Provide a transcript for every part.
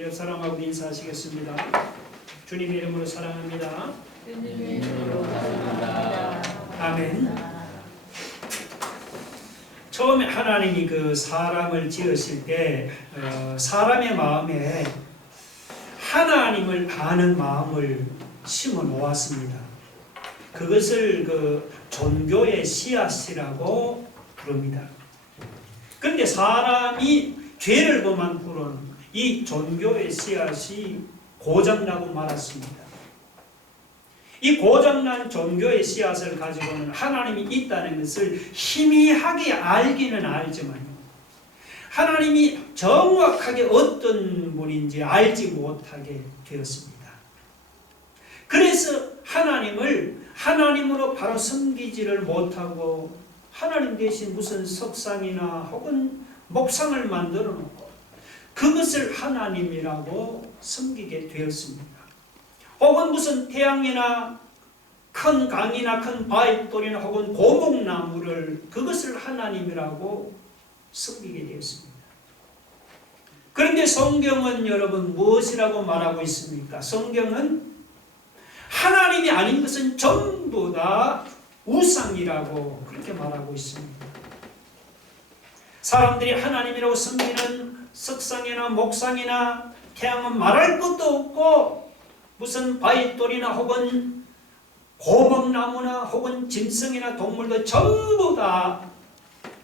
옆 사람하고 인사하시겠습니다. 주님의 이름으로 사랑합니다. 주님의 이름으로 사랑합니다. 아멘. 처음에 하나님이 그 사람을 지으실 때 사람의 마음에 하나님을 아는 마음을 심어 놓았습니다. 그것을 그 종교의 씨앗이라고 부릅니다. 그런데 사람이 죄를 범한 후로는 이 종교의 씨앗이 고장나고 말았습니다. 이 고장난 종교의 씨앗을 가지고는 하나님이 있다는 것을 희미하게 알기는 알지만 하나님이 정확하게 어떤 분인지 알지 못하게 되었습니다. 그래서 하나님을 하나님으로 바로 섬기지를 못하고 하나님 대신 무슨 석상이나 혹은 목상을 만들어 놓고 그것을 하나님이라고 섬기게 되었습니다. 혹은 무슨 태양이나 큰 강이나 큰 바위돌이나 혹은 고목나무를 그것을 하나님이라고 섬기게 되었습니다. 그런데 성경은 여러분 무엇이라고 말하고 있습니까? 성경은 하나님이 아닌 것은 전부 다 우상이라고 그렇게 말하고 있습니다. 사람들이 하나님이라고 섬기는 석상이나 목상이나 태양은 말할 것도 없고 무슨 바위돌이나 혹은 고목나무나 혹은 짐승이나 동물도 전부 다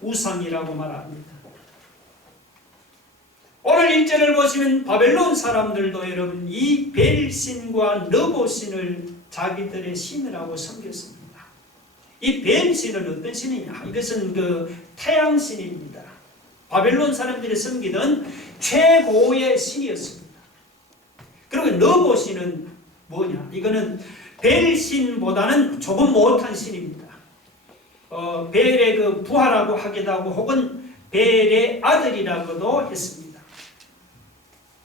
우상이라고 말합니다. 오늘 1절을 보시면 바벨론 사람들도 여러분 이 벨신과 느보신을 자기들의 신이라고 섬겼습니다. 이 벨신은 어떤 신이냐? 이것은 그 태양신입니다. 바벨론 사람들이 섬기던 최고의 신이었습니다. 그리고 느보신은 뭐냐? 이거는 벨신보다는 조금 못한 신입니다. 벨의 그 부하라고 하기도 하고 혹은 벨의 아들이라고도 했습니다.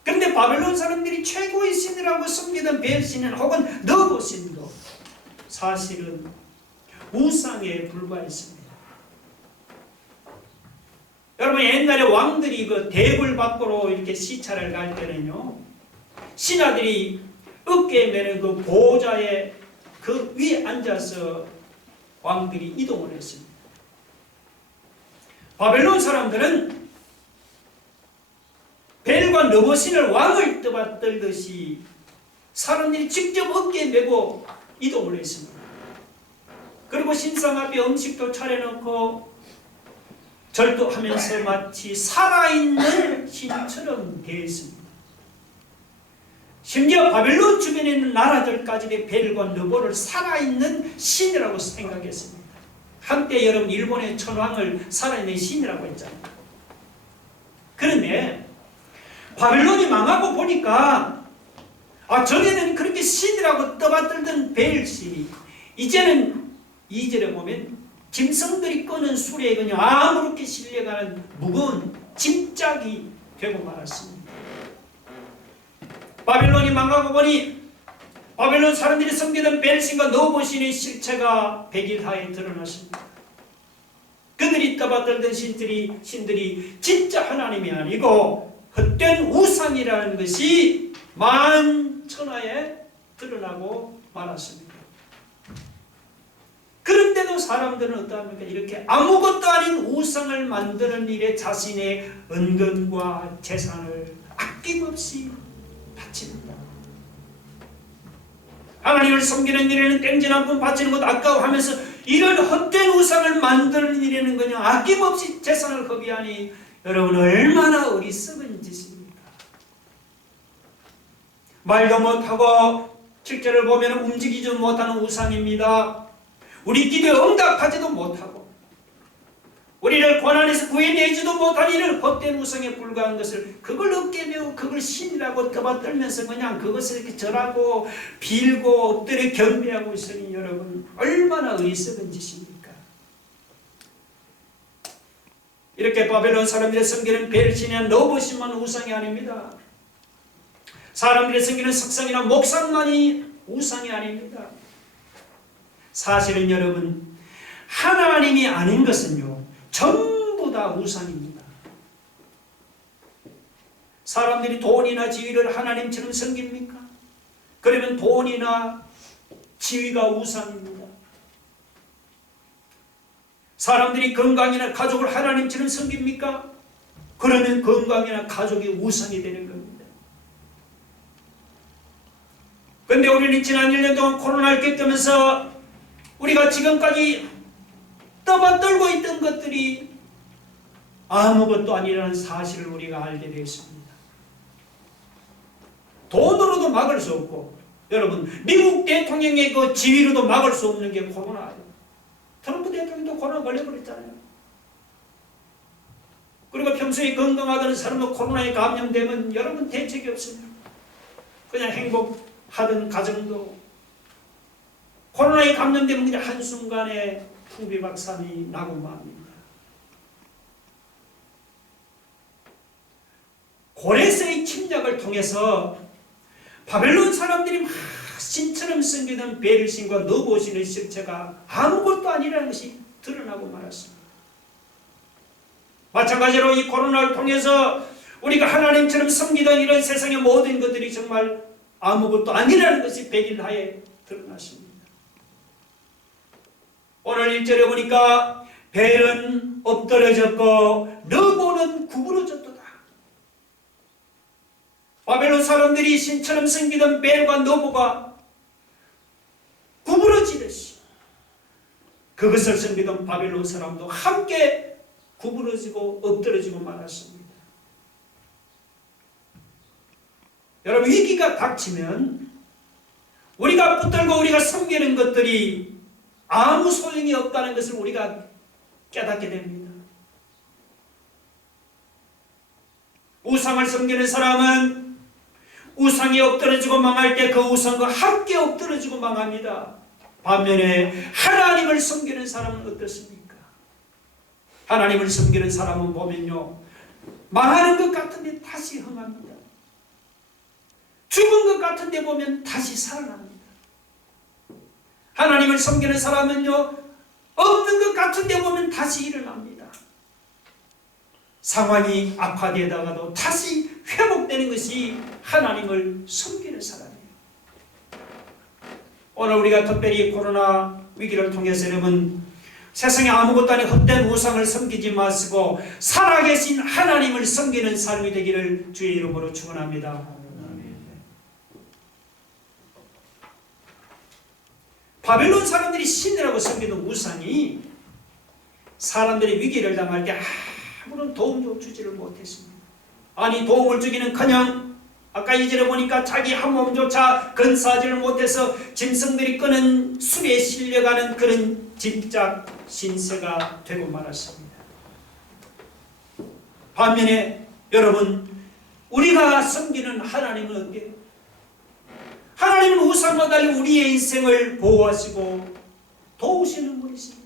그런데 바벨론 사람들이 최고의 신이라고 섬기던 벨신은 혹은 느보신도 사실은 우상에 불과했습니다. 여러분 옛날에 왕들이 그 대궐 밖으로 이렇게 시찰을 갈 때는요, 신하들이 어깨에 매는 그 보좌에 그 위에 앉아서 왕들이 이동을 했습니다. 바벨론 사람들은 벨과 느보신을 왕을 떠받들듯이 사람들이 직접 어깨에 메고 이동을 했습니다. 그리고 신상 앞에 음식도 차려놓고 절도하면서 마치 살아있는 신처럼 대했습니다. 심지어 바벨론 주변에 있는 나라들까지 벨과 느보를 살아있는 신이라고 생각했습니다. 한때 여러분 일본의 천황을 살아있는 신이라고 했잖아요. 그런데 바벨론이 망하고 보니까 전에는 그렇게 신이라고 떠받들던 벨신이 이제는 2절에 보면 짐승들이 끄는 수레에 그냥 아무렇게 실려가는 무거운 짐짝이 되고 말았습니다. 바벨론이 망하고 보니 바벨론 사람들이 섬기던 벨신과 느보신의 실체가 백일하에 드러났습니다. 그들이 떠받들던 신들이 진짜 하나님이 아니고 헛된 우상이라는 것이 만천하에 드러나고 말았습니다. 그런데도 사람들은 어떠합니까? 이렇게 아무것도 아닌 우상을 만드는 일에 자신의 은근과 재산을 아낌없이 바칩니다. 하나님을 섬기는 일에는 땡전 한 푼 바치는 것도 아까워하면서 이런 헛된 우상을 만드는 일에는 그냥 아낌없이 재산을 허비하니 여러분 얼마나 어리석은 짓입니까? 말도 못하고 7절을 보면 움직이지 못하는 우상입니다. 우리 기도에 응답하지도 못하고 우리를 고난에서 구해내지도 못한 이런 헛된 우상에 불과한 것을 그걸 어깨에 메고 그걸 신이라고 떠받들면서 그냥 그것을 이렇게 절하고 빌고 엎드려 경배하고 있으니 여러분 얼마나 어리석은 짓입니까? 이렇게 바벨론 사람들이 섬기는 벨신이나 느보신만 우상이 아닙니다. 사람들이 섬기는 석상이나 목상만이 우상이 아닙니다. 사실은 여러분 하나님이 아닌 것은요 전부 다 우상입니다. 사람들이 돈이나 지위를 하나님처럼 섬깁니까? 그러면 돈이나 지위가 우상입니다. 사람들이 건강이나 가족을 하나님처럼 섬깁니까? 그러면 건강이나 가족이 우상이 되는 겁니다. 그런데 우리는 지난 1년 동안 코로나를 겪으면서 우리가 지금까지 떠받들고 있던 것들이 아무것도 아니라는 사실을 우리가 알게 되었습니다. 돈으로도 막을 수 없고, 여러분 미국 대통령의 그 지위로도 막을 수 없는 게 코로나예요. 트럼프 대통령도 코로나 걸려버렸잖아요. 그리고 평소에 건강하던 사람은 코로나에 감염되면 여러분 대책이 없습니다. 그냥 행복하던 가정도 코로나에 감염되면 그냥 한순간에 풍비박산이 나고 맙니다. 고레스의 침략을 통해서 바벨론 사람들이 막 신처럼 섬기던 베를신과 너보신의 실체가 아무것도 아니라는 것이 드러나고 말았습니다. 마찬가지로 이 코로나를 통해서 우리가 하나님처럼 섬기던 이런 세상의 모든 것들이 정말 아무것도 아니라는 것이 백일하에 드러났습니다. 오늘 1절에 보니까 벨은 엎드러졌고 너보는 구부러졌도다. 바벨론 사람들이 신처럼 섬기던 벨과 너보가 구부러지듯이 그것을 섬기던 바벨론 사람도 함께 구부러지고 엎드러지고 말았습니다. 여러분 위기가 닥치면 우리가 붙들고 우리가 섬기는 것들이 아무 소용이 없다는 것을 우리가 깨닫게 됩니다. 우상을 섬기는 사람은 우상이 엎드러지고 망할 때 그 우상과 함께 엎드러지고 망합니다. 반면에 하나님을 섬기는 사람은 어떻습니까? 하나님을 섬기는 사람은 보면요, 망하는 것 같은데 다시 흥합니다. 죽은 것 같은데 보면 다시 살아납니다. 하나님을 섬기는 사람은요, 없는 것 같은데 보면 다시 일어납니다. 상황이 악화되다가도 다시 회복되는 것이 하나님을 섬기는 사람이에요. 오늘 우리가 특별히 코로나 위기를 통해서 여러분 세상에 아무것도 아닌 헛된 우상을 섬기지 마시고 살아계신 하나님을 섬기는 삶이 되기를 주의 이름으로 축원합니다. 바벨론 사람들이 신이라고 섬기는 우상이 사람들이 위기를 당할 때 아무런 도움도 주지를 못했습니다. 아니 도움을 주기는커녕 아까 2절에 보니까 자기 한 몸조차 건사하지를 못해서 짐승들이 끄는 술에 실려가는 그런 진짜 신세가 되고 말았습니다. 반면에 여러분 우리가 섬기는 하나님은 어때요? 하나님은 우상과 달리 우리의 인생을 보호하시고 도우시는 분이십니다.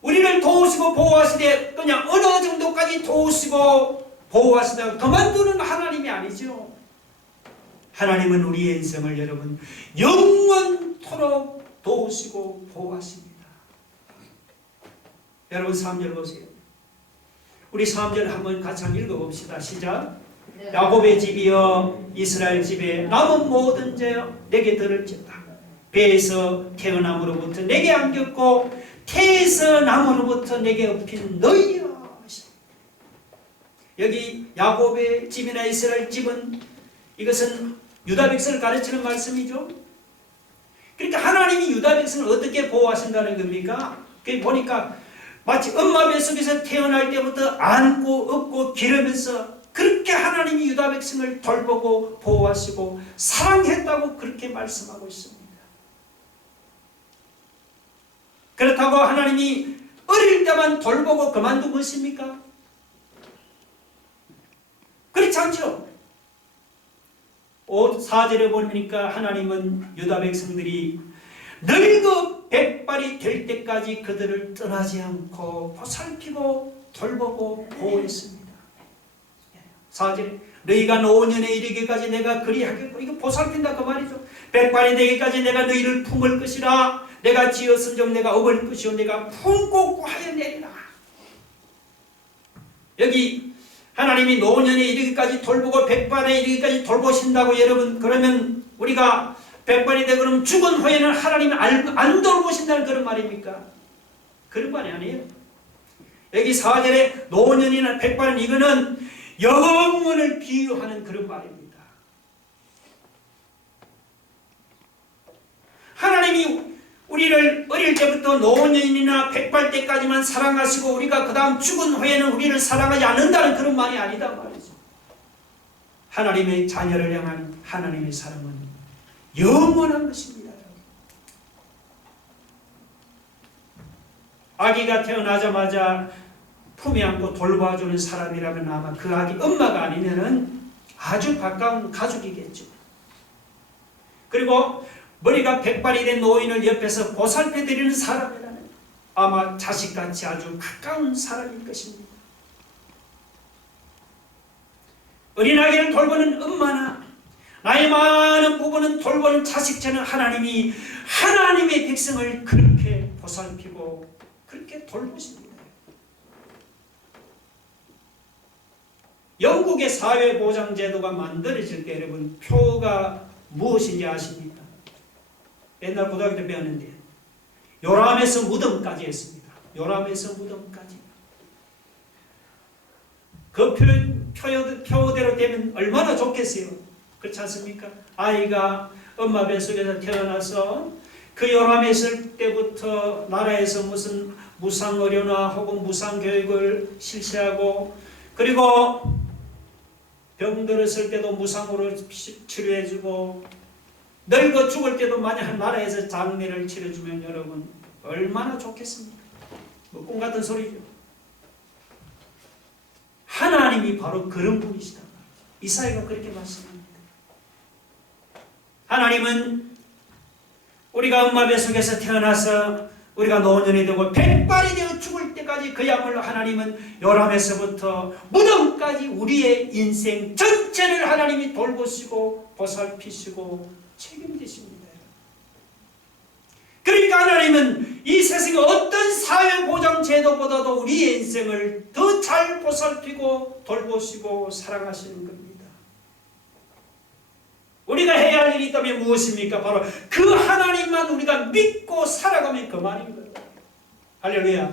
우리를 도우시고 보호하시되 그냥 어느 정도까지 도우시고 보호하시다가 그만두는 하나님이 아니죠. 하나님은 우리의 인생을 여러분 영원토록 도우시고 보호하십니다. 여러분 3절 보세요. 우리 3절 한번 같이 읽어봅시다. 시작. 야곱의 집이여 이스라엘 집에 남은 모든 죄여 내게 들을지어다. 배에서 태어남으로부터 내게 안겼고 태에서 남으로부터 내게 업힌 너희여. 여기 야곱의 집이나 이스라엘 집은 이것은 유다 백성을 가르치는 말씀이죠. 그러니까 하나님이 유다 백성을 어떻게 보호하신다는 겁니까? 그게 보니까 마치 엄마 뱃속에서 태어날 때부터 안고 업고 기르면서 그렇게 하나님이 유다 백성을 돌보고 보호하시고 사랑했다고 그렇게 말씀하고 있습니다. 그렇다고 하나님이 어릴 때만 돌보고 그만둔 것입니까? 그렇지 않죠. 4절에 보니까 하나님은 유다 백성들이 늙어 백발이 될 때까지 그들을 떠나지 않고 보살피고 돌보고 보호했습니다. 4절에 너희가 노년에 이르기까지 내가 그리하겠고, 이거 보살핀다 그 말이죠. 백발이 되기까지 내가 너희를 품을 것이라. 내가 지었은 적 내가 업을 것이요 내가 품고 구하여 내리라. 여기 하나님이 노년에 이르기까지 돌보고 백발에 이르기까지 돌보신다고 여러분, 그러면 우리가 백발이 되고 그러면 죽은 후에는 하나님이 안 돌보신다는 그런 말입니까? 그런 말이 아니에요. 여기 4절에 노년이나 백발은 이거는 영원을 비유하는 그런 말입니다. 하나님이 우리를 어릴 때부터 노년이나 백발 때까지만 사랑하시고 우리가 그 다음 죽은 후에는 우리를 사랑하지 않는다는 그런 말이 아니다 말이죠. 하나님의 자녀를 향한 하나님의 사랑은 영원한 것입니다. 아기가 태어나자마자 품에 안고 돌봐주는 사람이라면 아마 그 아기 엄마가 아니면은 아주 가까운 가족이겠죠. 그리고 머리가 백발이 된 노인을 옆에서 보살펴드리는 사람이라면 아마 자식같이 아주 가까운 사람일 것입니다. 어린아이를 돌보는 엄마나 나의 많은 부분은 돌보는 자식처럼 하나님이 하나님의 백성을 그렇게 보살피고 그렇게 돌보십니다. 영국의 사회보장제도가 만들어질 때 여러분 표가 무엇인지 아십니까? 옛날 고등학교 때 배웠는데 요람에서 무덤까지 했습니다. 요람에서 무덤까지. 그 표대로 되면 얼마나 좋겠어요. 그렇지 않습니까? 아이가 엄마 뱃속에서 태어나서 그 요람에 있을 때부터 나라에서 무슨 무상의료나 혹은 무상교육을 실시하고 그리고 병들었을 때도 무상으로 치료해주고 늙어 죽을 때도 만약 나라에서 장례를 치러주면 여러분 얼마나 좋겠습니까? 뭐 꿈 같은 소리죠. 하나님이 바로 그런 분이시다. 이사야가 그렇게 말씀합니다. 하나님은 우리가 엄마 뱃속에서 태어나서 우리가 노년이 되고 백발이 되어 죽을 때까지 그야말로 하나님은 요람에서부터 무덤까지 우리의 인생 전체를 하나님이 돌보시고 보살피시고 책임지십니다. 그러니까 하나님은 이 세상의 어떤 사회보장제도보다도 우리의 인생을 더 잘 보살피고 돌보시고 사랑하시는 겁니다. 우리가 해야 할 일이 있다면 무엇입니까? 바로 그 하나님만 우리가 믿고 살아가면 그만인 거예요. 할렐루야.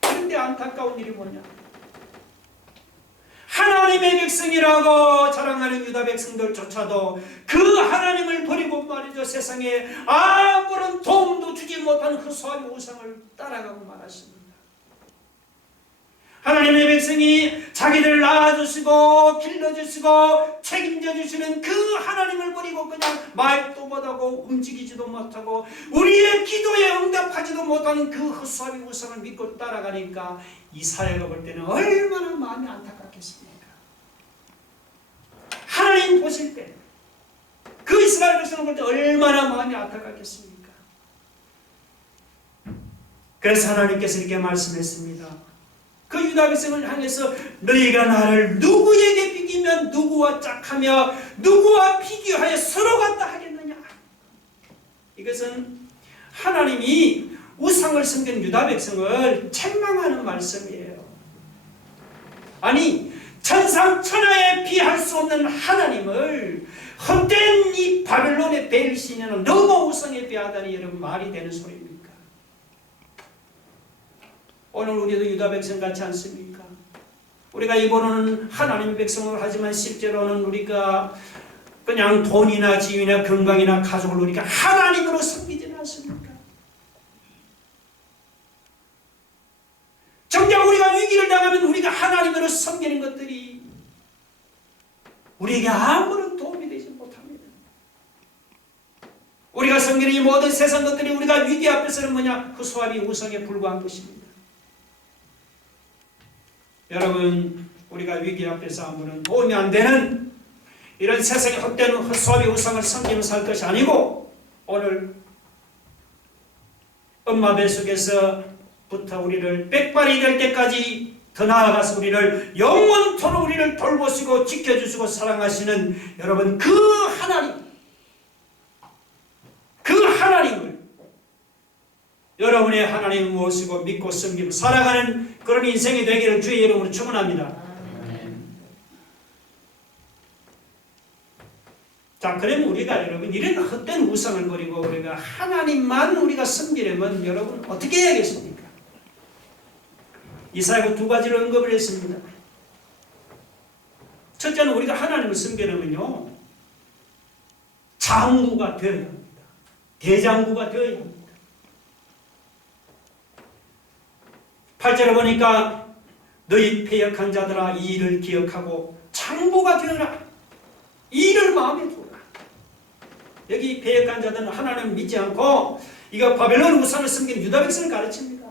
그런데 안타까운 일이 뭐냐? 하나님의 백성이라고 자랑하는 유다 백성들조차도 그 하나님을 버리고 말이죠. 세상에 아무런 도움도 주지 못한 허수아비 우상을 따라가고 말았습니다. 하나님의 백성이 자기들을 낳아주시고 길러주시고 책임져 주시는 그 하나님을 버리고 그냥 말도 못하고 움직이지도 못하고 우리의 기도에 응답하지도 못하는 그 허수아비 우상을 믿고 따라가니까 이사야가 볼 때는 얼마나 마음이 안타깝겠습니까? 하나님 보실 때 그 이스라엘 백성을 볼 때 얼마나 마음이 안타깝겠습니까? 그래서 하나님께서 이렇게 말씀했습니다. 그 유다 백성을 향해서 너희가 나를 누구에게 비기면 누구와 짝하며 누구와 비교하여 서로 같다 하겠느냐. 이것은 하나님이 우상을 섬기는 유다 백성을 책망하는 말씀이에요. 아니 천상천하에 비할 수 없는 하나님을 헛된 이 바벨론의 벨신이나 너무 우상에 비하다니 여러분 말이 되는 소리입니까? 오늘 우리도 유다 백성 같지 않습니까? 우리가 입으로는 하나님의 백성을 하지만 실제로는 우리가 그냥 돈이나 지위나 건강이나 가족을 우리가 하나님으로 섬기지는 않습니까? 정작 우리가 위기를 당하면 우리가 하나님으로 섬기는 것들이 우리에게 아무런 도움이 되지 못합니다. 우리가 섬기는 이 모든 세상 것들이 우리가 위기 앞에서는 뭐냐? 허수아비 우상에 불과한 것입니다. 여러분, 우리가 위기 앞에서 아무런 도움이 안 되는 이런 세상의 헛된 허수아비 우상을 섬기며 살 것이 아니고 오늘 엄마 뱃속에서부터 우리를 백발이 될 때까지 더 나아가서 우리를 영원토록 우리를 돌보시고 지켜주시고 사랑하시는 여러분 그 하나님을 여러분의 하나님을 모시고 믿고 섬기고 살아가는 그런 인생이 되기를 주의 이름으로 축원합니다. 자, 그러면 우리가 여러분 이런 헛된 우상을 버리고 우리가 하나님만 우리가 섬기려면 여러분 어떻게 해야겠습니까? 이사야가 두 가지를 언급을 했습니다. 첫째는 우리가 하나님을 섬기려면요, 장구가 되어야 합니다. 대장구가 되어야 합니다. 8절에 보니까 너희 패역한 자들아 이 일을 기억하고 장구가 되어라. 이 일을 마음에 두라. 여기 패역한 자들은 하나님을 믿지 않고 이거 바벨론 우상을 섬기는 유다 백성을 가르칩니다.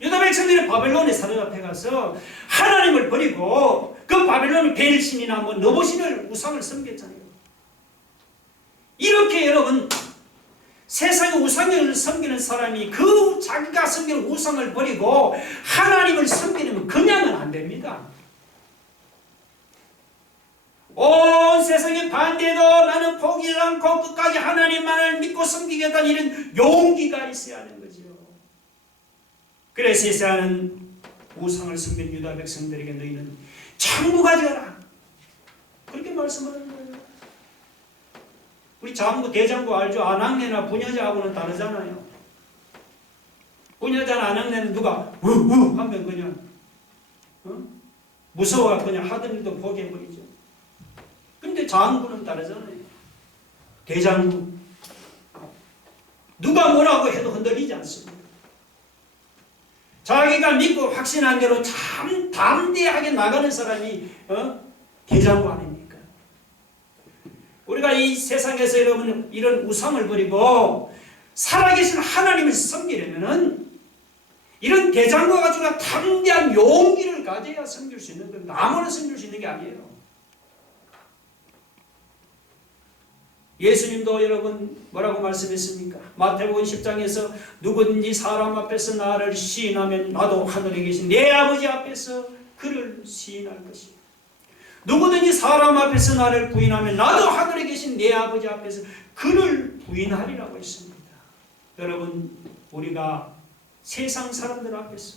유다 백성들이 바벨론에 사로잡혀 가서 하나님을 버리고 그 바벨론 벨신이나 뭐 너보신을 우상을 섬겼잖아요. 이렇게 여러분 세상의 우상을 섬기는 사람이 그 자기가 섬기는 우상을 버리고 하나님을 섬기면 그냥은 안 됩니다. 온 세상에 반대도 나는 포기를 않고 끝까지 하나님만을 믿고 섬기겠다는 이런 용기가 있어야 하는 거죠. 그래서 이사야는 우상을 섬긴 유다 백성들에게 너희는 장구가 되어라. 그렇게 말씀하는 거예요. 우리 장구, 대장구 알죠? 안악내나 부녀자하고는 다르잖아요. 부녀자나 안악내는 누가 우우 하면 그냥 무서워 그냥 하던 일도 포기해버리죠. 근데 장구는 다르잖아요. 대장구 누가 뭐라고 해도 흔들리지 않습니다. 자기가 믿고 확신한 대로 참 담대하게 나가는 사람이 대장구 아닙니까? 우리가 이 세상에서 여러분 이런 우상을 버리고 살아계신 하나님을 섬기려면은 이런 대장구가 가지고 담대한 용기를 가져야 섬길 수 있는 겁니다. 아무나 섬길 수 있는 게 아니에요. 예수님도 여러분 뭐라고 말씀했습니까? 마태복음 10장에서 누구든지 사람 앞에서 나를 시인하면 나도 하늘에 계신 내 아버지 앞에서 그를 시인할 것이요. 누구든지 사람 앞에서 나를 부인하면 나도 하늘에 계신 내 아버지 앞에서 그를 부인하리라고 했습니다. 여러분 우리가 세상 사람들 앞에서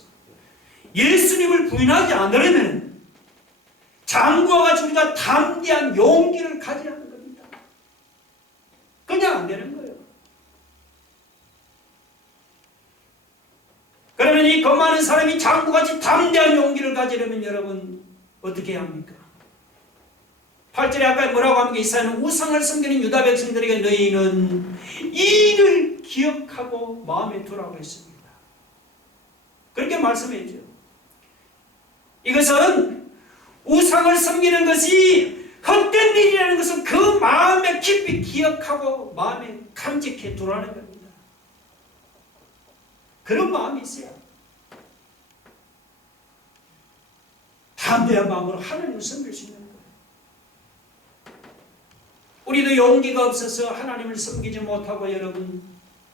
예수님을 부인하지 않으려면 장구와 같이 우리가 담대한 용기를 가져야 합니다. 그냥 안 되는 거예요. 그러면 이 겁 많은 사람이 장구같이 담대한 용기를 가지려면 여러분 어떻게 해야 합니까? 8절에 아까 뭐라고 합니까? 이사야는 우상을 섬기는 유다 백성들에게 너희는 이를 기억하고 마음에 두라고 했습니다. 그렇게 말씀했죠. 이것은 우상을 섬기는 것이 헛된 일이라는 것은 그 마음에 깊이 기억하고 마음에 간직해 두라는 겁니다. 그런 마음이 있어야 담대한 마음으로 하나님을 섬길 수 있는 거예요. 우리도 용기가 없어서 하나님을 섬기지 못하고 여러분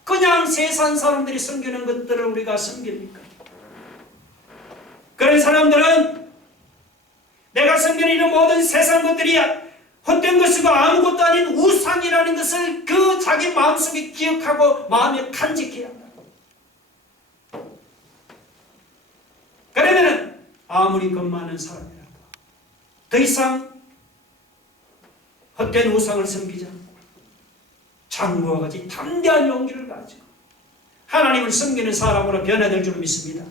그냥 세상 사람들이 섬기는 것들을 우리가 섬깁니까? 그런 사람들은 내가 섬기는 이런 모든 세상 것들이 헛된 것이고 아무것도 아닌 우상이라는 것을 그 자기 마음속에 기억하고 마음에 간직해야 한다. 그러면 아무리 겁 많은 사람이라도 더 이상 헛된 우상을 섬기지 않고 장구와 같이 담대한 용기를 가지고 하나님을 섬기는 사람으로 변화될 줄 믿습니다.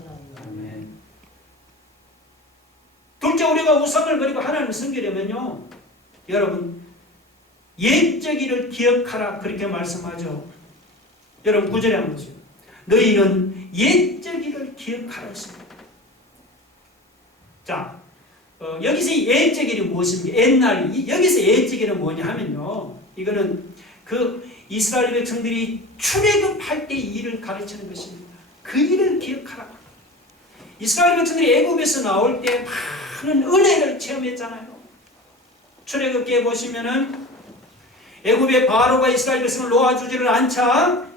둘째, 우리가 우상을 버리고 하나님을 섬기려면요, 여러분 옛적 일을 기억하라 그렇게 말씀하죠. 여러분 9절에 한번 보세요. 너희는 옛적 일을 기억하라 했습니다. 자, 여기서 옛적 일이 무엇입니까? 옛날, 여기서 옛적 일은 뭐냐 하면요, 이거는 그 이스라엘 백성들이 출애굽할 때 일을 가르치는 것입니다. 그 일을 기억하라. 이스라엘 백성들이 애굽에서 나올 때 많은 은혜를 체험했잖아요. 출애굽기에 보시면은 애굽의 바로가 이스라엘 백성을 놓아주지를 않자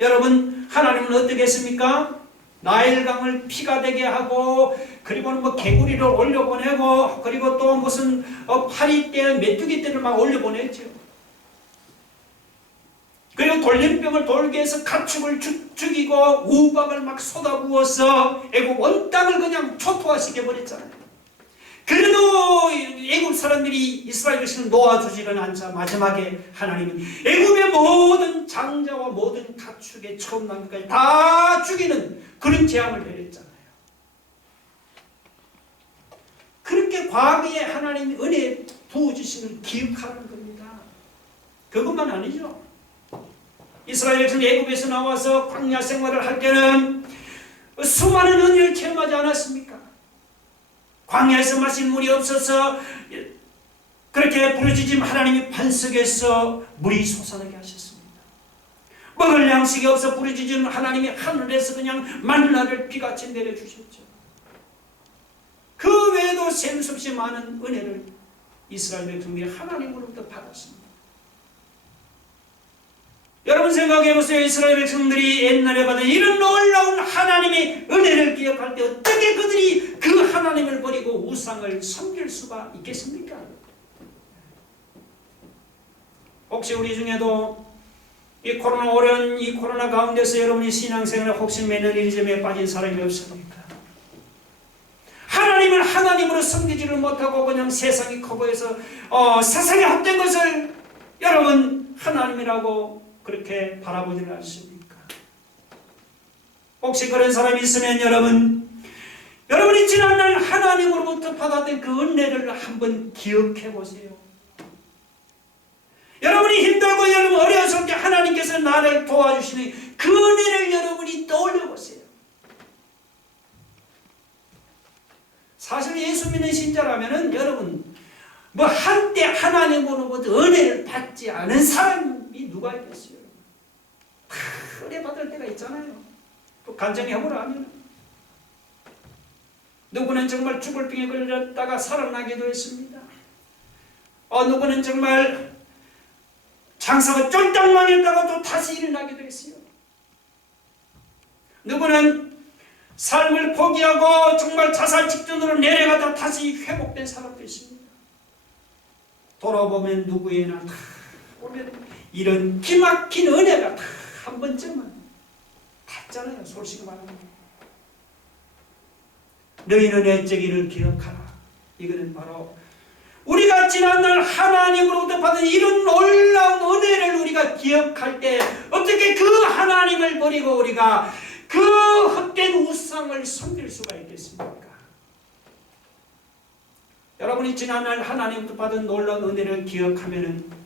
여러분 하나님은 어떻게 했습니까? 나일강을 피가 되게 하고 그리고는 뭐 개구리를 올려보내고 그리고 또 무슨 파리떼 메뚜기떼를 막 올려보냈죠. 그리고 돌림병을 돌게 해서 가축을 죽이고 우박을 막 쏟아부어서 애굽 온 땅을 그냥 초토화시켜 버렸잖아요. 그래도 애굽 사람들이 이스라엘 백성을 놓아주지는 않자 마지막에 하나님은 애굽의 모든 장자와 모든 가축의 처음 난 것까지 다 죽이는 그런 재앙을 내렸잖아요. 그렇게 과거에 하나님이 은혜 부어주심을 기억하는 겁니다. 그것만 아니죠. 이스라엘 백성이 애굽에서 나와서 광야 생활을 할 때는 수많은 은혜를 체험하지 않았습니까? 광야에서 마실 물이 없어서 그렇게 부르짖음 하나님이 반석에서 물이 솟아나게 하셨습니다. 먹을 양식이 없어 부르짖음 하나님이 하늘에서 그냥 만나를 비같이 내려주셨죠. 그 외에도 셀 수 없이 많은 은혜를 이스라엘 백성들이 하나님으로부터 받았습니다. 여러분 생각해보세요. 이스라엘 백성들이 옛날에 받은 이런 놀라운 하나님의 은혜를 기억할 때 어떻게 그들이 그 하나님을 버리고 우상을 섬길 수가 있겠습니까? 혹시 우리 중에도 이 오랜 이 코로나 가운데서 여러분이 신앙생활에 혹시 매너리즘에 빠진 사람이 없습니까? 하나님을 하나님으로 섬기지를 못하고 그냥 세상이 커 보여서 세상에 헛된 것을 여러분 하나님이라고 그렇게 바라보지는 않습니까? 혹시 그런 사람이 있으면 여러분이 지난날 하나님으로부터 받았던 그 은혜를 한번 기억해 보세요. 여러분이 힘들고 여러분 어려웠을 때 하나님께서 나를 도와주시는 그 은혜를 여러분이 떠올려 보세요. 사실 예수 믿는 신자라면은 여러분 뭐 한때 하나님으로부터 은혜를 받지 않은 사람이 누가 있겠어요? 다 은혜 받을 때가 있잖아요. 또 간증해 보라면 누구는 정말 죽을 병에 걸렸다가 살아나기도 했습니다. 누구는 정말 장사가 쫄딱 망했다가 또 다시 일어나기도 했어요. 누구는 삶을 포기하고 정말 자살 직전으로 내려가다 다시 회복된 사람도 있습니다. 돌아보면 누구에나 다 보면 이런 기막힌 은혜가 다 한 번쯤은 받잖아요. 솔직히 말하면 너희는 애적이를 기억하라. 이거는 바로 우리가 지난날 하나님으로부터 받은 이런 놀라운 은혜를 우리가 기억할 때 어떻게 그 하나님을 버리고 우리가 그 헛된 우상을 섬길 수가 있겠습니까? 여러분이 지난날 하나님부터 받은 놀라운 은혜를 기억하면은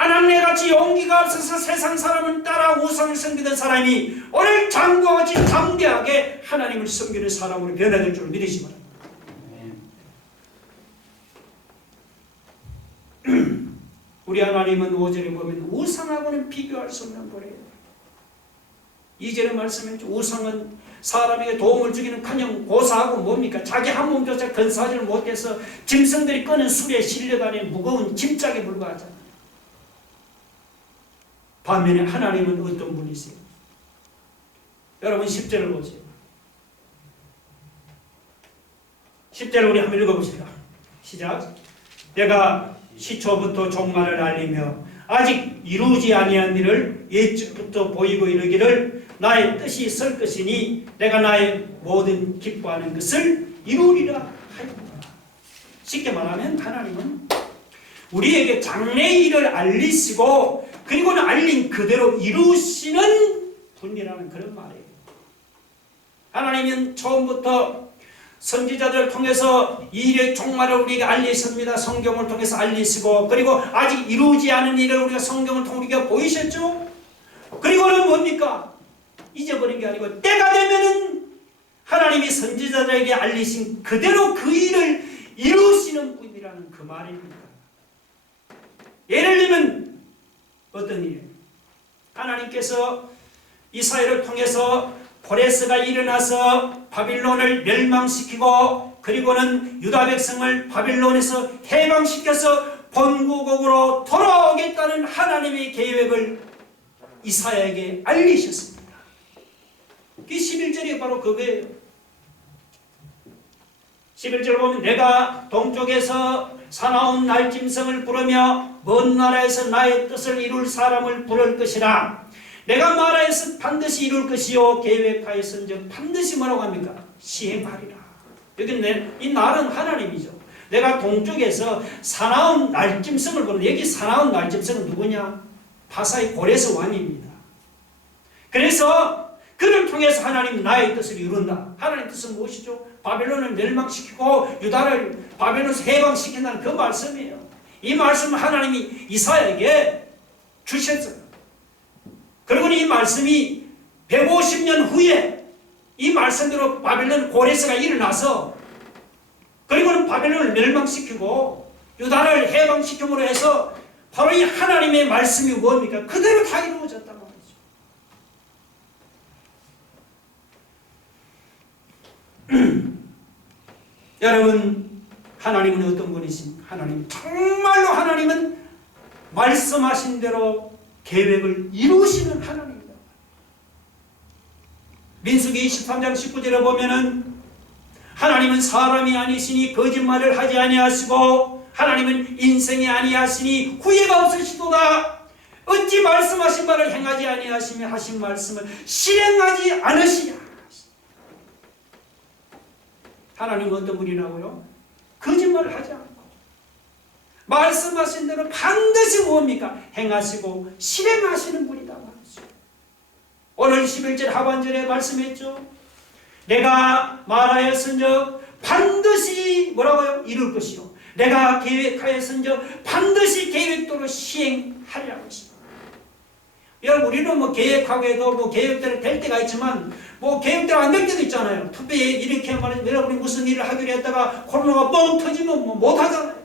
아낙네같이 용기가 없어서 세상 사람을 따라 우상을 섬기던 사람이 오늘 장과 같이 담대하게 하나님을 섬기는 사람으로 변화될 줄 믿으시 바랍니다. 우리 하나님은 5절에 보면 우상하고는 비교할 수 없는 거래요. 2절에 말씀했죠. 우상은 사람에게 도움을 주기는 커녕 고사하고 뭡니까? 자기 한 몸조차 건사하지를 못해서 짐승들이 끄는 술에 실려다니는 무거운 짐짝에 불과하잖아요. 반면에 하나님은 어떤 분이세요? 여러분 10절을 보세요. 10절을 우리 한번 읽어보시다. 시작. 내가 시초부터 종말을 알리며 아직 이루지 아니한 일을 예측부터 보이고 이르기를 나의 뜻이 설 것이니 내가 나의 모든 기뻐하는 것을 이루리라 하였다. 쉽게 말하면 하나님은 우리에게 장래의 일을 알리시고 그리고는 알린 그대로 이루시는 분이라는 그런 말이에요. 하나님은 처음부터 선지자들을 통해서 이 일의 종말을 우리에게 알리십니다. 성경을 통해서 알리시고 그리고 아직 이루지 않은 일을 우리가 성경을 통해 우리가 보이셨죠? 그리고는 뭡니까? 잊어버린 게 아니고 때가 되면은 하나님이 선지자들에게 알리신 그대로 그 일을 이루시는 분이라는 그 말입니다. 예를 들면 어떤 일이에요? 하나님께서 이스라엘을 통해서 고레스가 일어나서 바빌론을 멸망시키고 그리고는 유다 백성을 바빌론에서 해방시켜서 본국으로 돌아오겠다는 하나님의 계획을 이사야에게 알리셨습니다. 그 11절이 바로 그거예요. 11절 보면 내가 동쪽에서 사나운 날짐승을 부르며 먼 나라에서 나의 뜻을 이룰 사람을 부를 것이라. 내가 말하여서 반드시 이룰 것이요 계획하였은즉 반드시 뭐라고 합니까? 시행하리라. 여기 이 날은 하나님이죠. 내가 동쪽에서 사나운 날짐승을 보는데 여기 사나운 날짐승은 누구냐? 바사의 고레스 왕입니다. 그래서 그를 통해서 하나님 나의 뜻을 이룬다. 하나님 뜻은 무엇이죠? 바벨론을 멸망시키고 유다를 바벨론에서 해방시킨다는 그 말씀이에요. 이 말씀을 하나님이 이사야에게 주셨어요. 그리고 이 말씀이 150년 후에 이 말씀대로 바벨론 고레스가 일어나서 그리고는 바벨론을 멸망시키고 유다를 해방시킴으로 해서 바로 이 하나님의 말씀이 뭡니까? 그대로 다 이루어졌단 말이죠. 여러분, 하나님은 어떤 분이십니까? 하나님, 정말로 하나님은 말씀하신 대로 계획을 이루시는 하나님입니다. 민수기 23장 19절에 보면은 하나님은 사람이 아니시니 거짓말을 하지 아니하시고 하나님은 인생이 아니하시니 후회가 없으시도다. 어찌 말씀하신 바를 행하지 아니하시며 하신 말씀을 실행하지 않으시냐. 하나님은 어떤 분이라고요? 거짓말을 하지 않고 말씀하신 대로 반드시 뭡니까? 행하시고 실행하시는 분이다 말이죠. 오늘 11절 하반절에 말씀했죠. 내가 말하였은즉 반드시 뭐라고요? 이룰 것이요. 내가 계획하였은즉 반드시 계획대로 시행하리라고 했습니다. 여러분, 우리는 뭐 계획하고 해도 뭐 계획대로 될 때가 있지만 뭐 계획대로 안 될 때도 있잖아요. 특별히 이렇게 말하면 여러분이 무슨 일을 하기로 했다가 코로나가 뻥 터지면 뭐 못하잖아요.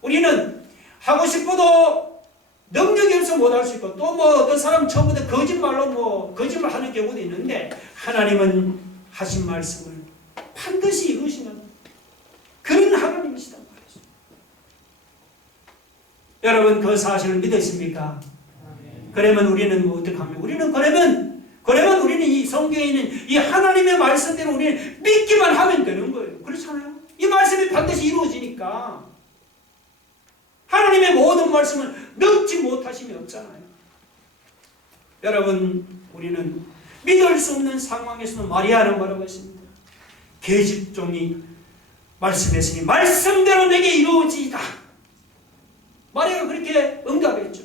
우리는 하고 싶어도 능력이 없어 못할 수 있고 또 뭐 어떤 사람 처음부터 거짓말로 뭐 거짓말 하는 경우도 있는데 하나님은 하신 말씀을 반드시 이루시는 그런 하나님이시단 말이죠. 여러분, 그 사실을 믿으십니까? 그러면 우리는 뭐 어떻게 합니까? 우리는 그러면 우리는 이 성경에 있는 이 하나님의 말씀대로 우리는 믿기만 하면 되는 거예요. 그렇잖아요? 이 말씀이 반드시 이루어지니까. 하나님의 모든 말씀은 넣지 못하심이 없잖아요. 여러분, 우리는 믿을 수 없는 상황에서도 마리아는 뭐라고 했습니다. 계집종이 말씀했으니 말씀대로 내게 이루어지이다. 마리아가 그렇게 응답했죠.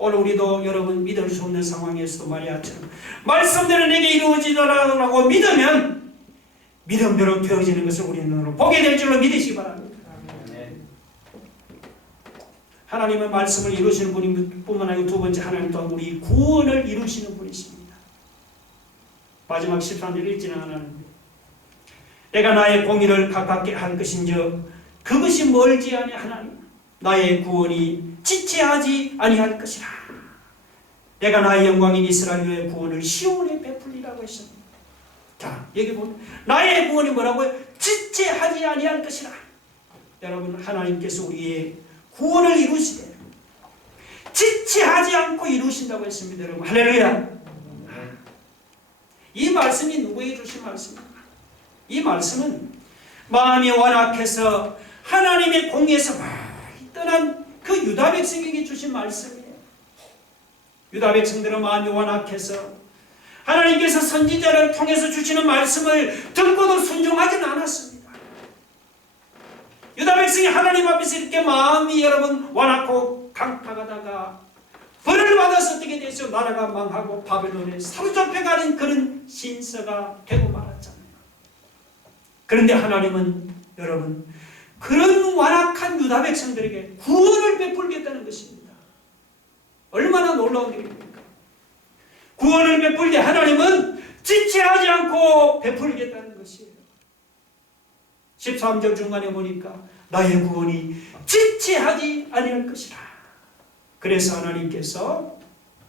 오늘 우리도 여러분 믿을 수 없는 상황에서도 마리아처럼 말씀대로 내게 이루어지더라고 믿으면 믿음대로 되어지는 것을 우리 눈으로 보게 될 줄로 믿으시기 바랍니다. 하나님은 말씀을 이루시는 분이 뿐만 아니고 두 번째 하나님 또한 우리 구원을 이루시는 분이십니다. 마지막 13절 읽지는 않았는데 내가 나의 공의를 가깝게 한 것인즉 그것이 멀지 아니하나니 나의 구원이 지체하지 아니할 것이라. 내가 나의 영광인 이스라엘의 구원을 시온에 베풀리라고 했습니다. 자, 여기 보면 나의 구원이 뭐라고요? 지체하지 아니할 것이라. 여러분, 하나님께서 우리의 구원을 이루시되 지체하지 않고 이루신다고 했습니다. 여러분, 할렐루야. 이 말씀이 누구에게 주신 말씀입니까? 이 말씀은 마음이 완악해서 하나님의 공의에서 많이 떠난 그 유다 백성에게 주신 말씀이에요. 유다 백성들은 마음이 완악해서 하나님께서 선지자를 통해서 주시는 말씀을 듣고도 순종하지는 않았습니다. 유다 백성이 하나님 앞에서 이렇게 마음이 여러분 완악하고 강팍하다가 벌을 받아서 어떻게 됐죠? 나라가 망하고 바벨론에 사로잡혀가는 그런 신세가 되고 말았잖아요. 그런데 하나님은 여러분 그런 완악한 유다 백성들에게 구원을 베풀겠다는 것입니다. 얼마나 놀라운 일입니까? 구원을 베풀 때 하나님은 지체하지 않고 베풀겠다는 것이에요. 13절 중간에 보니까 나의 구원이 지체하지 아니할 것이라. 그래서 하나님께서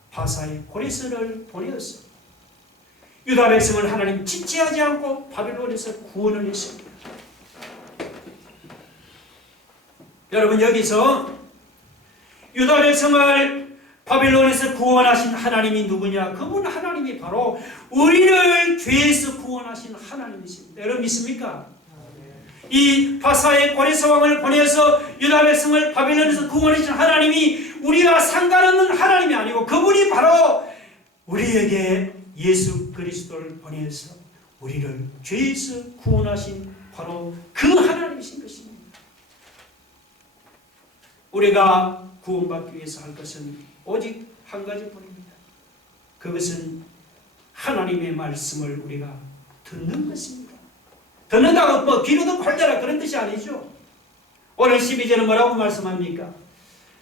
바사의 고레스를 보내었어요. 유다 백성을 하나님 지체하지 않고 바벨론에서 구원을 했습니다. 여러분, 여기서 유다 백성을 바벨론에서 구원하신 하나님이 누구냐? 그분 하나님이 바로 우리를 죄에서 구원하신 하나님이십니다. 여러분 믿습니까? 이 바사의 고레스 왕을 보내서 유다 백성을 바벨론에서 구원하신 하나님이 우리와 상관없는 하나님이 아니고 그분이 바로 우리에게 예수 그리스도를 보내서 우리를 죄에서 구원하신 바로 그 하나님이신 것입니다. 우리가 구원받기 위해서 할 것은 오직 한 가지뿐입니다. 그것은 하나님의 말씀을 우리가 듣는 것입니다. 듣는다고 뭐 귀로 듣고 헐대라 그런 뜻이 아니죠. 오늘 12절은 뭐라고 말씀합니까?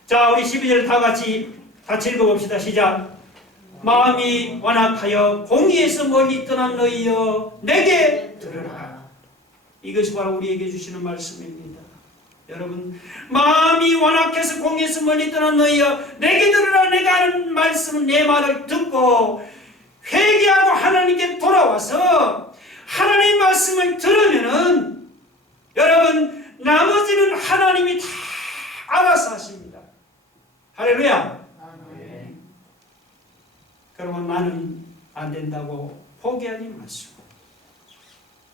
자, 우리 12절 다 같이 읽어봅시다. 시작. 마음이 완악하여 공의에서 멀리 떠난 너희여 내게 들으라. 이것이 바로 우리에게 주시는 말씀입니다. 여러분, 마음이 완악해서 공의에서 멀리 떠난 너희여 내게 들으라. 내가 하는 말씀은 내 말을 듣고 회개하고 하나님께 돌아와서 하나님의 말씀을 들으면은 여러분 나머지는 하나님이 다 알아서 하십니다. 할렐루야. 아멘. 그러면 나는 안 된다고 포기하지 마시고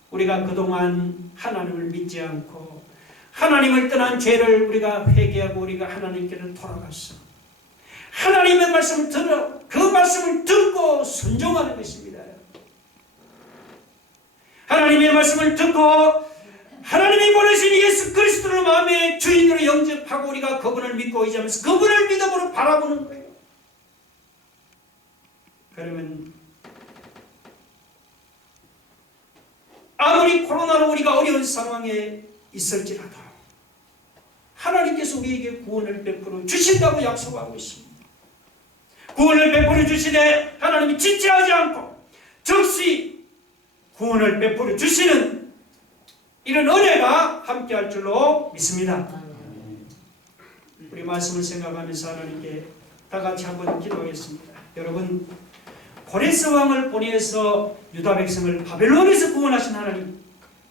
우리가 그동안 하나님을 믿지 않고 하나님을 떠난 죄를 우리가 회개하고 우리가 하나님께로 돌아가서 하나님의 말씀을 들어 그 말씀을 듣고 순종하는 것입니다. 하나님의 말씀을 듣고 하나님이 보내신 예수 그리스도를 마음의 주인으로 영접하고 우리가 그분을 믿고 의지하면서 그분을 믿음으로 바라보는 거예요. 그러면 아무리 코로나로 우리가 어려운 상황에 있을지라도 하나님께서 우리에게 구원을 베풀어 주신다고 약속하고 있습니다. 구원을 베풀어 주시되 하나님이 지체하지 않고 즉시 구원을 베풀어 주시는 이런 은혜가 함께할 줄로 믿습니다. 우리 말씀을 생각하면서 하나님께 다 같이 한번 기도하겠습니다. 여러분, 고레스 왕을 보내서 유다 백성을 바벨론에서 구원하신 하나님,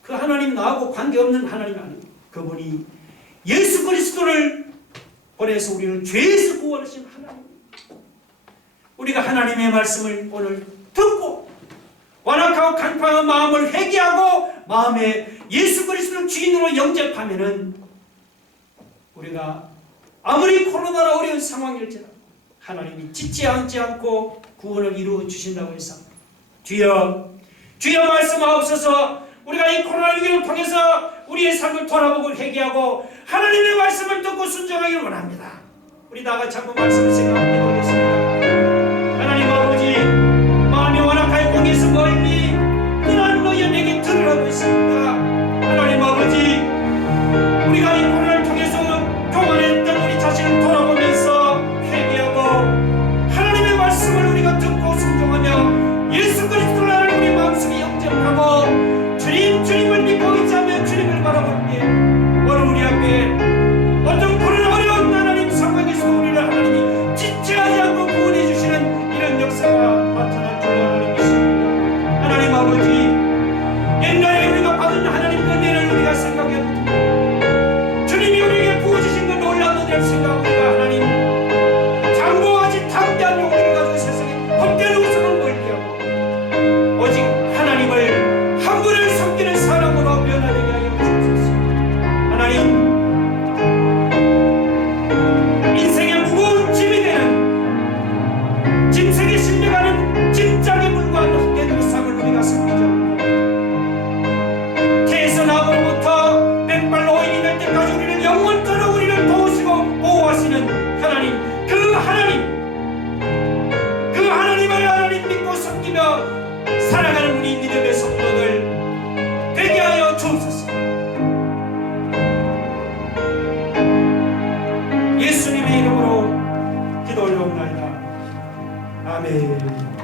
그 하나님 나하고 관계없는 하나님 아니고 그분이 예수 그리스도를 보내서 우리를 죄에서 구원하신 하나님. 우리가 하나님의 말씀을 오늘 듣고 완악하고 간파한 마음을 회개하고 마음에 예수 그리스도를 주인으로 영접하면은 우리가 아무리 코로나라 어려운 상황일지라도 하나님이 짓지 않지 않고 구원을 이루어 주신다고 해서 주여 말씀하옵소서. 우리가 이 코로나19를 통해서 우리의 삶을 돌아보고 회개하고 하나님의 말씀을 듣고 순종하기를 원합니다. 우리 다 같이 한번 말씀을 생각하게 되겠습니다. 하나님 아버지, 마음이 완악하여 공에서 멀리 떠난 너희 내게 들으라고 했습니다. 하나님 아버지, 우리가 이 코로나를 통해서 교만했던 우리 자신을 돌아보면서 회개하고 하나님의 말씀을 우리가 듣고 순종하며 예수 그리스도를 하는 우리 마음속에 영접하고 주님을 믿고 의지하며 주님을 바라볼 때 오늘 우리 앞에 어떤 그런 어려운 하나님 상황에서 우리를 하나님이 지체하지 않고 구원해 주시는 이런 역사가 나타날 줄 하나님 믿습니다. 하나님 아버지, 옛날에 우리가 받은 하나님 은혜를 우리가 생각해 주님이 우리에게 부어주신 그 놀라운 은혜를 생각하고 우리가 하나님 장고같이 담대한 용기를 가지고 세상에 헛된 우상을 멀리하고 오직 하나님을 한 분을 섬기는 사람으로 변화되게 하여 주옵소서. 하나님, 인생의 무거운 짐이 되는 짐승에 실려가는 짐짝의 물과 헛된 우상을 우리가 섬기자. 태에서 나무로부터 백발로 오인이 될 때까지 우리를 영원토록 우리를 도우시고 보호하시는 하나님, 그 하나님을 하나님 믿고 섬기며 살아가는 우리 믿음의 성도들 되게 하여 주옵소서. 예수님의 이름으로 기도 올려옵나이다. 아멘.